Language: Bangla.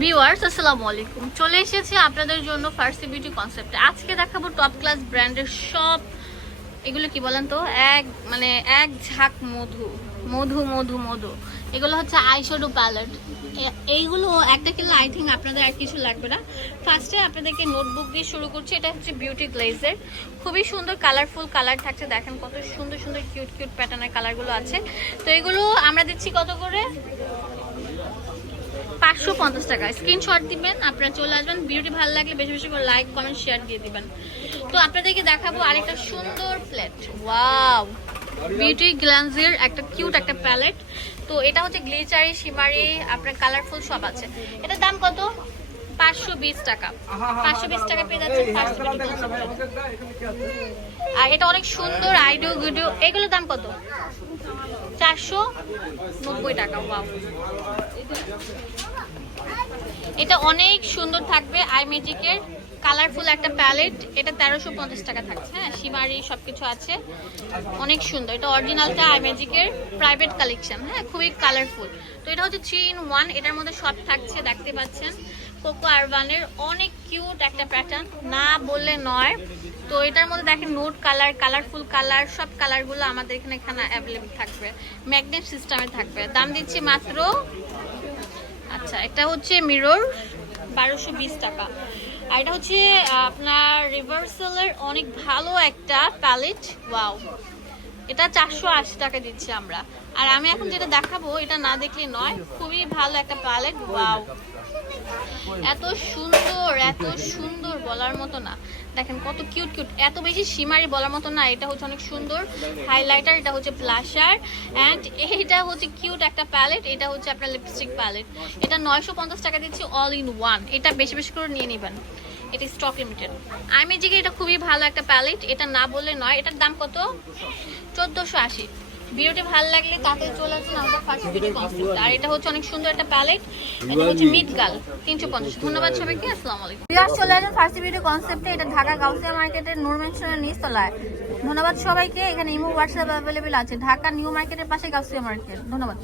ভিউয়ার্স আসসালামু আলাইকুম। চলে এসেছি আপনাদের জন্য ফার্সি বিউটি কনসেপ্টে আজকে দেখাবো টপ ক্লাস ব্র্যান্ডের সব, এগুলো কি বলেন তো? এক মানে এক ঝাঁক মধু মধু মধু মধু। এগুলো হচ্ছে আইশ্যাডো প্যালেট এইগুলো একটা কিনলে আই থিঙ্ক আপনাদের আর কিছু লাগবে না। ফার্স্টে আপনাদেরকে নোটবুক দিয়ে শুরু করছি। এটা হচ্ছে বিউটি গ্লেজের খুবই সুন্দর কালারফুল কালার থাকছে। দেখেন কত সুন্দর সুন্দর কিউট কিউট প্যাটার্নের কালারগুলো আছে। তো এগুলো আমরা দিচ্ছি কত করে? পাঁচশো পঞ্চাশ টাকা। স্ক্রিনশট দিবেন, আপনারা চলে আসবেন। ভিডিওটি ভালো লাগলে বেশি বেশি করে লাইক কমেন্ট শেয়ার দিয়ে দিবেন। তো আপনাদেরকে দেখাবো আরেকটা সুন্দর প্লেট ওয়াও বিউটি গ্ল্যান্সের একটা কিউট একটা প্যালেট তো এটা হচ্ছে গ্লিচারি শিমারি আপনার কালারফুল সব আছে। এটার দাম কত? পাঁচশো বিশ টাকা। পাঁচশো বিশ টাকা পেয়ে যাচ্ছে। আর এটা অনেক সুন্দর, আইডিও, ভিডিও, এগুলোর দাম কত? চারশো নব্বই টাকা ওয়াও এটা অনেক সুন্দর থাকবে আই ম্যাজিকের কালারফুল একটা প্যালেট এটা তেরোশো পঞ্চাশ টাকা থাকছে হ্যাঁ সীমারি সব কিছু আছে। অনেক সুন্দর, এটা অরিজিনালটা আই ম্যাজিকের প্রাইভেট কালেকশন হ্যাঁ খুবই কালারফুল তো এটা হচ্ছে থ্রি ইন ওয়ান এটার মধ্যে সব থাকছে, দেখতে পাচ্ছেন। কোকো আরবানের অনেক কিউট একটা প্যাটার্ন। না বললে নয়। তো এটার মধ্যে দেখেন নোট কালার, কালারফুল কালার, সব কালারগুলো আমাদের এখানে এখানে অ্যাভেলেবল থাকবে। ম্যাগনেট সিস্টেমে থাকবে। দাম দিচ্ছি মাত্র আচ্ছা এটা হচ্ছে মিরর বারোশো টাকা। আর এটা হচ্ছে আপনার রিভার্সালের অনেক ভালো একটা প্যালেট ওয়াও এটা চারশো আশি টাকা দিচ্ছি আমরা। আর আমি এখন যেটা দেখাবো, এটা না দেখলে নয়, খুবই ভালো একটা প্যালেট ওয়াও এত সুন্দর এত সুন্দর বলার মতো না। দেখেন কত কিউট কিউট এত বেশি সীমারি বলার মতো না, এটা হচ্ছে অনেক সুন্দর। হাইলাইটার এটা হচ্ছে ব্লাশার অ্যান্ড এটা হচ্ছে কিউট একটা প্যালেট এটা হচ্ছে আপনার লিপস্টিক প্যালেট এটা নয়শো পঞ্চাশ টাকা দিচ্ছি অল ইন ওয়ান এটা বেশি বেশি করে নিয়ে নেবেন। এটা স্টক লিমিটেড আই ম্যাজিকের এটা খুবই ভালো একটা প্যালেট এটা না বললে নয়। এটার দাম কত? চোদ্দোশো আশি। ভিডিওটি ভালো লাগলে তাতে চলে আসুন ফার্স্ট ভিডিও কনসেপ্ট। আর এটা হচ্ছে অনেক সুন্দর একটা প্যালেট। এটা হচ্ছে মিড গাল, তিনশো পঞ্চাশ। ধন্যবাদ সবাইকে, আসসালামু আলাইকুম। চলে আসুন ফার্স্ট ভিডিও কনসেপ্টে। এটা ঢাকা গাউসিয়া মার্কেটের নূর মেনশনের নিচতলায়। ধন্যবাদ সবাইকে, এখানে ইমো, হোয়াটসঅ্যাপ অ্যাভেলেবেল আছে। ঢাকা নিউ মার্কেটের পাশে গাউসিয়া মার্কেট। ধন্যবাদ।